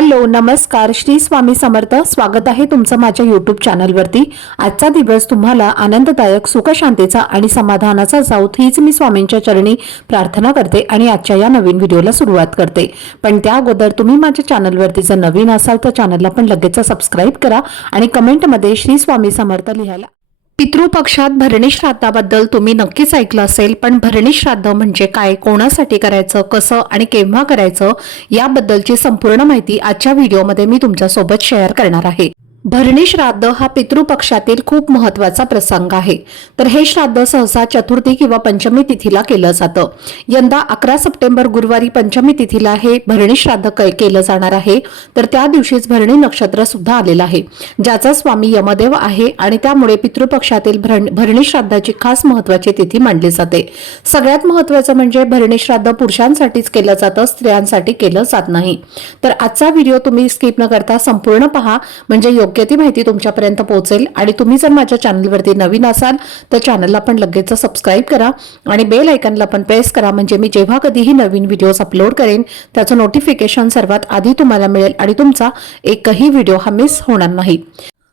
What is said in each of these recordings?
Hello नमस्कार. श्री स्वामी समर्थ. स्वागत आहे तुमचं माझ्या यूट्यूब चॅनलवरती आजचा दिवस तुम्हाला आनंददायक सुखशांतीचा आणि समाधानाचा जाऊत हीच मी स्वामींच्या चरणी प्रार्थना करते आणि आजच्या या नवीन व्हिडिओला सुरुवात करते. पण त्या अगोदर तुम्ही माझ्या चॅनलवरती जर नवीन असाल तर चॅनलला पण लगेच सबस्क्राईब करा आणि कमेंटमध्ये श्री स्वामी समर्थ लिहायला पितृपक्षात भरणी श्राद्धाबद्दल तुम्ही नक्कीच ऐकलं असेल पण भरणी श्राद्ध म्हणजे काय? कोणासाठी करायचं? कसं? आणि केव्हा करायचं? याबद्दलची संपूर्ण माहिती आजच्या व्हिडिओमध्ये मी तुमच्यासोबत शेअर करणार आहे. भरणी श्राद्ध हा पितृपक्षातील खूप महत्त्वाचा प्रसंग आहे. तर हे श्राद्ध सहसा चतुर्थी किंवा पंचमी तिथीला केलं जातं. यंदा अकरा सप्टेंबर गुरुवारी पंचमी तिथीला हे भरणी श्राद्ध केलं जाणार आहे. तर त्या दिवशीच भरणी नक्षत्र सुद्धा आलेलं आहे. ज्याचा स्वामी यमदेव आहे आणि त्यामुळे पितृपक्षातील भरणी श्राद्धाची खास महत्वाची तिथी मानली जाते. सगळ्यात महत्वाचं म्हणजे भरणी श्राद्ध पुरुषांसाठीच केलं जातं स्त्रियांसाठी केलं जात नाही. तर आजचा व्हिडिओ तुम्ही स्किप न करता संपूर्ण पहा. म्हणजे योग्य ती माहिती तुमच्यापर्यंत पोहोचेल. आणि तुम्ही जर माझ्या चॅनलवरती नवीन असाल तर चॅनलला पण लगेच सबस्क्राईब करा आणि बेल आयकनला पण प्रेस करा. म्हणजे मी जेव्हा कधीही नवीन व्हिडिओज अपलोड करेन त्याचं नोटिफिकेशन सर्वात आधी तुम्हाला मिळेल आणि तुमचा एकही व्हिडिओ हा मिस होणार नाही.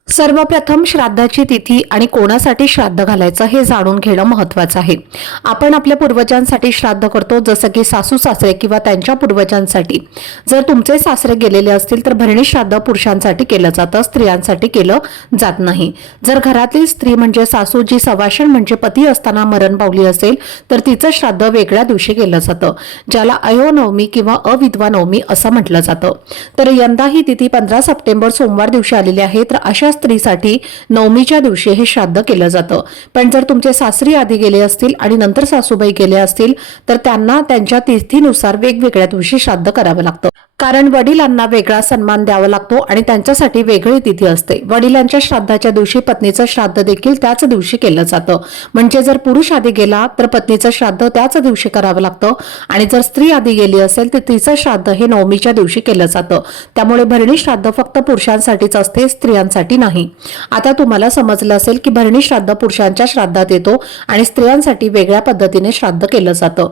सर्वप्रथम श्राद्धाची तिथी आणि कोणासाठी श्राद्ध घालायचं हे जाणून घेणं महत्वाचं आहे. आपण आपल्या पूर्वजांसाठी श्राद्ध करतो जसं की सासू सासरे किंवा त्यांच्या पूर्वजांसाठी. जर तुमचे सासरे गेलेले असतील तर भरणी श्राद्ध पुरुषांसाठी केलं जातं स्त्रियांसाठी केलं जात नाही. जर घरातील स्त्री म्हणजे सासू जी सवाशण म्हणजे पती असताना मरण पावली असेल तर तिचं श्राद्ध वेगळ्या दिवशी केलं जातं ज्याला अयोनवमी किंवा अविधवा नवमी असं म्हटलं जातं. तर यंदा ही तिथी पंधरा सप्टेंबर सोमवार दिवशी आलेली आहे तर अशा स्त्रीसाठी नवमीच्या दिवशी हे श्राद्ध केलं जातं. पण जर तुमचे सासरी आधी गेले असतील आणि नंतर सासूबाई गेले असतील तर त्यांना त्यांच्या तिथीनुसार वेगवेगळ्या दिवशी श्राद्ध करावं लागतं. कारण वडिलांना वेगळा सन्मान द्यावा लागतो आणि त्यांच्यासाठी वेगळी तिथी असते. वडिलांच्या श्राद्धाच्या दिवशी पत्नीचं श्राद्ध देखील त्याच दिवशी केलं जातं. म्हणजे जर पुरुष आधी गेला तर पत्नीचं श्राद्ध त्याच दिवशी करावं लागतं. आणि जर स्त्री आधी गेली असेल तर तिचं श्राद्ध हे नवमीच्या दिवशी केलं जातं. त्यामुळे भरणी श्राद्ध फक्त पुरुषांसाठीच असते स्त्रियांसाठी नाही. आता तुम्हाला समजलं असेल की भरणी श्राद्ध पुरुषांच्या श्राद्धात येतो आणि स्त्रियांसाठी वेगळ्या पद्धतीने श्राद्ध केलं जातं.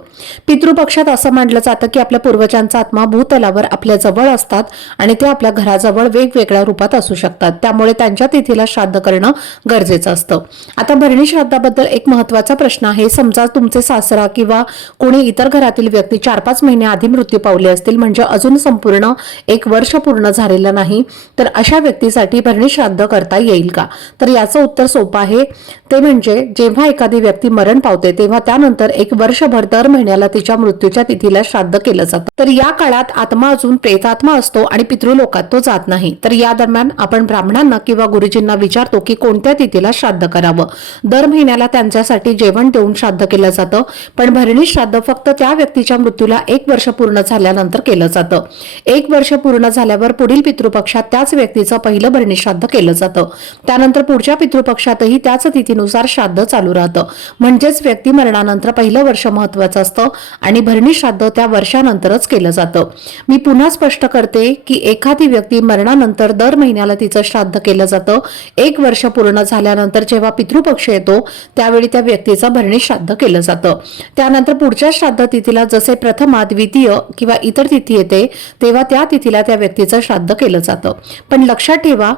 पितृपक्षात असं मानलं जातं की आपल्या पूर्वजांचा आत्मा भूतलावर आपल्या जवळ असतात आणि ते आपल्या घराजवळ वेगवेगळ्या रूपात असू शकतात. त्यामुळे त्यांच्या तिथीला श्राद्ध करणं गरजेचं असतं. आता भरणी श्राद्धाबद्दल एक महत्त्वाचा प्रश्न आहे. समजा तुमचे सासरा किंवा कोणी इतर घरातील व्यक्ती चार पाच महिने आधी मृत्यू पावले असतील म्हणजे अजून संपूर्ण एक वर्ष पूर्ण झालेलं नाही तर अशा व्यक्तीसाठी भरणी श्राद्ध करता येईल का? तर याचं उत्तर सोपं आहे. ते म्हणजे जेव्हा एखादी व्यक्ती मरण पावते तेव्हा त्यानंतर एक वर्षभर दर महिन्याला तिच्या मृत्यूच्या तिथीला श्राद्ध केलं जातं. तर या काळात आत्मा असून प्रेतात्मा असतो आणि पितृलोकात तो जात नाही. तर या दरम्यान आपण ब्राह्मणांना किंवा गुरुजींना विचारतो की कोणत्या तिथीला श्राद्ध करावं? दर महिन्याला त्यांच्यासाठी जेवण देऊन श्राद्ध केलं जातं. पण भरणी श्राद्ध फक्त त्या व्यक्तीच्या मृत्यूला एक वर्ष पूर्ण झाल्यानंतर केलं जातं. एक वर्ष पूर्ण झाल्यावर पुढील पितृपक्षात त्याच व्यक्तीचं पहिलं भरणी श्राद्ध केलं जातं. त्यानंतर पुढच्या पितृपक्षातही त्याच तिथीनुसार श्राद्ध चालू राहतं. म्हणजेच व्यक्ती मरणानंतर पहिलं वर्ष महत्वाचं असतं आणि भरणी श्राद्ध त्या वर्षानंतरच केलं जातं. मी पुन्हा स्पष्ट करते की एखादी व्यक्ती मरणानंतर दर महिन्याला तिचं श्राद्ध केलं जातं. एक वर्ष पूर्ण झाल्यानंतर जेव्हा पितृपक्ष येतो त्यावेळी त्या व्यक्तीचं भरणी श्राद्ध केलं जातं. त्यानंतर पुढच्या श्राद्ध तिथीला जसे प्रथमा द्वितीय किंवा इतर तिथी येते तेव्हा त्या तिथीला त्या व्यक्तीचं श्राद्ध केलं जातं. पण लक्षात ठेवा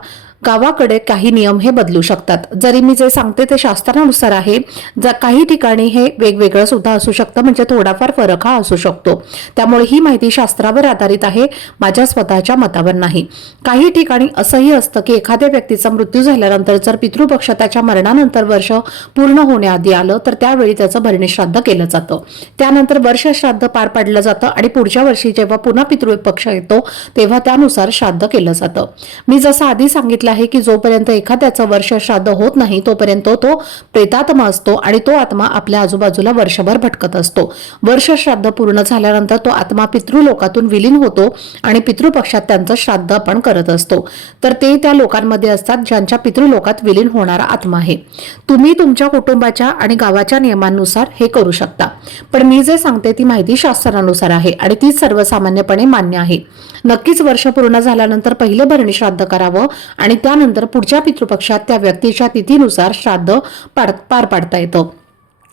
गावाकडे काही नियम हे बदलू शकतात. जरी मी जे सांगते ते शास्त्रानुसार आहे. जर काही ठिकाणी हे वेगवेगळं सुद्धा असू शकतं म्हणजे थोडाफार फरक हा असू शकतो. त्यामुळे ही माहिती शास्त्रावर आधारित आहे. माझ्या स्वतःच्या मतावर नाही. काही ठिकाणी असंही असतं की एखाद्या व्यक्तीचा मृत्यू झाल्यानंतर जर पितृपक्ष त्याच्या मरणानंतर वर्ष पूर्ण होण्याआधी आलं तर त्यावेळी त्याचं भरणी श्राद्ध केलं जातं. त्यानंतर वर्ष श्राद्ध पार पाडलं जातं आणि पुढच्या वर्षी जेव्हा पुन्हा पितृपक्ष येतो तेव्हा त्यानुसार श्राद्ध केलं जातं. मी जसं आधी सांगितलं आहे की जोपर्यंत एखाद्याचं वर्ष श्राद्ध होत नाही तोपर्यंत तो प्रेतात्मा असतो आणि तो आत्मा आपल्या आजूबाजूला वर्षभर भटकत असतो. वर्ष श्राद्ध पूर्ण झाल्यानंतर तो आत्मा पितृलोकातून विलीन होतो आणि पितृपक्षात त्यांचं श्राद्ध आपण करत असतो. तर ते त्या लोकांमध्ये असतात ज्यांच्या पितृलोकात विलीन होणारा आत्मा आहे. तुम्ही तुमच्या कुटुंबाच्या आणि गावाच्या नियमांनुसार हे करू शकता. पण मी जे सांगते ती माहिती शास्त्रानुसार आहे आणि ती सर्वसामान्यपणे मान्य आहे. नक्कीच वर्ष पूर्ण झाल्यानंतर पहिले भरणी श्राद्ध करावं आणि त्यानंतर पुढच्या पितृपक्षात त्या व्यक्तीच्या तिथीनुसार श्राद्ध पार पाडता येतं.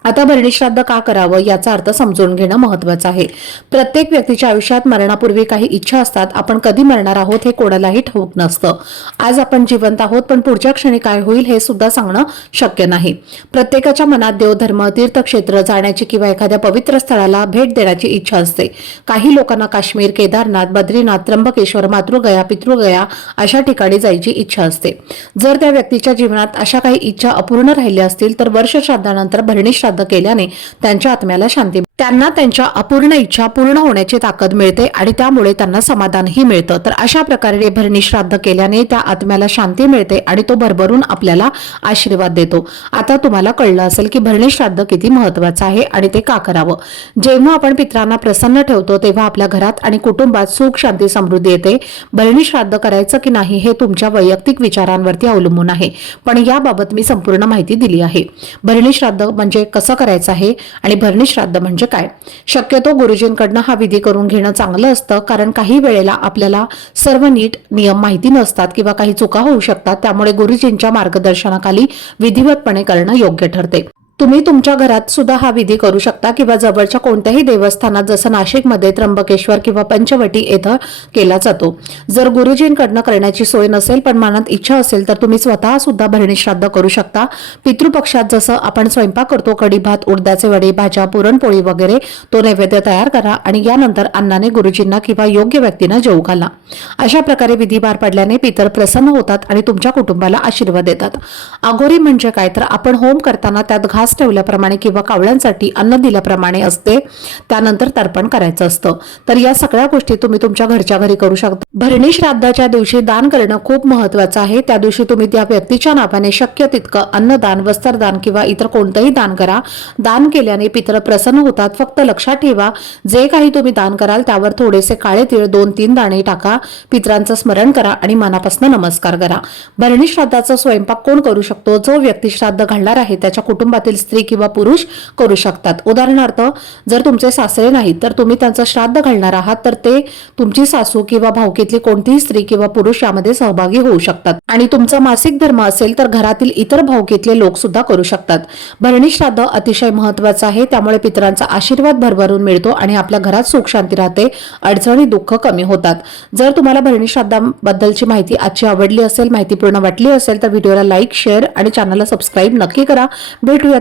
आता भरणी श्राद्ध का करावं याचा अर्थ समजून घेणं महत्वाचं आहे. प्रत्येक व्यक्तीच्या आयुष्यात मरणापूर्वी काही इच्छा असतात आपण कधी मरणार आहोत हे कोणालाही ठाऊक नसतं. आज आपण जिवंत आहोत पण पुढच्या क्षणी काय होईल हे सुद्धा सांगणं शक्य नाही. प्रत्येकाच्या मनात देवधर्म तीर्थक्षेत्र जाण्याची किंवा एखाद्या पवित्र स्थळाला भेट देण्याची इच्छा असते. काही लोकांना काश्मीर केदारनाथ बद्रीनाथ त्र्यंबकेश्वर मातृगया पितृगया अशा ठिकाणी जायची इच्छा असते. जर त्या व्यक्तीच्या जीवनात अशा काही इच्छा अपूर्ण राहिल्या असतील तर वर्ष श्राद्धानंतर भरणी श्राद्ध केल्याने त्यांच्या आत्म्याला शांती त्यांना त्यांच्या अपूर्ण इच्छा पूर्ण होण्याची ताकद मिळते आणि त्यामुळे त्यांना समाधानही मिळतं. तर अशा प्रकारे भरणी श्राद्ध केल्याने त्या आत्म्याला शांती मिळते आणि तो भरभरून आपल्याला आशीर्वाद देतो. आता तुम्हाला कळलं असेल की भरणी श्राद्ध किती महत्वाचं आहे आणि ते का करावं? जेव्हा आपण पित्रांना प्रसन्न ठेवतो तेव्हा आपल्या घरात आणि कुटुंबात सुख शांती समृद्धी येते. भरणी श्राद्ध करायचं की नाही हे तुमच्या वैयक्तिक विचारांवरती अवलंबून आहे. पण याबाबत मी संपूर्ण माहिती दिली आहे. भरणी श्राद्ध म्हणजे कसं करायचं आहे? आणि भरणी श्राद्ध म्हणजे म्हणजे काय? शक्यतो गुरुजींकडनं हा विधी करून घेणं चांगलं असतं कारण काही वेळेला आपल्याला सर्व नीट नियम माहिती नसतात किंवा काही चुका होऊ शकतात त्यामुळे गुरुजींच्या मार्गदर्शनाखाली विधिवतपणे करणं योग्य ठरते. तुम्ही तुमच्या घरात सुद्धा हा विधी करू शकता किंवा जवळच्या कोणत्याही देवस्थानात जसं नाशिकमध्ये त्र्यंबकेश्वर किंवा पंचवटी येथं केला जातो. जर गुरुजींकडनं करण्याची सोय नसेल पण मनात इच्छा असेल तर तुम्ही स्वतः सुद्धा भरणी श्राद्ध करू शकता. पितृपक्षात जसं आपण स्वयंपाक करतो कढी भात उडदाचे वडे भाज्या पुरणपोळी वगैरे तो नैवेद्य तयार करा आणि यानंतर अन्नाने गुरुजींना किंवा योग्य व्यक्तींना जेऊ घाला. अशा प्रकारे विधी पार पडल्याने पितर प्रसन्न होतात आणि तुमच्या कुटुंबाला आशीर्वाद देतात. अघोरी म्हणजे काय? तर आपण होम करताना त्यात घास ठेवल्याप्रमाणे किंवा कावळ्यांसाठी अन्न दिल्याप्रमाणे असते त्यानंतर तर्पण करायचं असतं. तर या सगळ्या गोष्टी तुम्ही तुमच्या घरच्या घरी करू शकता. भरणी श्राद्धाच्या दिवशी दान करणं खूप महत्वाचं आहे. त्या दिवशी तुम्ही त्या व्यक्तीच्या नावाने शक्य तितकं अन्नदान वस्त्रदान किंवा इतर कोणतंही दान करा. दान केल्याने पितर प्रसन्न होतात. फक्त लक्षात ठेवा जे काही तुम्ही दान कराल त्यावर थोडेसे काळे तीळ दोन तीन दाणे टाका. पितरांचं स्मरण करा आणि मनापासून नमस्कार करा. भरणी श्राद्धाचा स्वयंपाक कोण करू शकतो? जो व्यक्ती श्राद्ध घालणार आहे त्याच्या कुटुंबातील स्त्री किंवा पुरुष करू शकतात. उदाहरणार्थ जर तुमचे सासरे नाहीत तर तुम्ही त्यांचं श्राद्ध घालणार आहात तर ते तुमची सासू किंवा भावकीतली कोणतीही स्त्री किंवा पुरुष यामध्ये सहभागी होऊ शकतात. आणि तुमचा मासिक धर्म असेल तर घरातील इतर भावकीतले लोक सुद्धा करू शकतात. भरणी श्राद्ध अतिशय महत्वाचं आहे त्यामुळे पितरांचा आशीर्वाद भरभरून मिळतो आणि आपल्या घरात सुख शांती राहते अडचणी दुःख कमी होतात. जर तुम्हाला भरणी श्राद्धाबद्दलची माहिती आजची आवडली असेल माहितीपूर्ण वाटली असेल तर व्हिडिओला लाईक शेअर आणि चॅनलला सबस्क्राईब नक्की करा. भेटूयात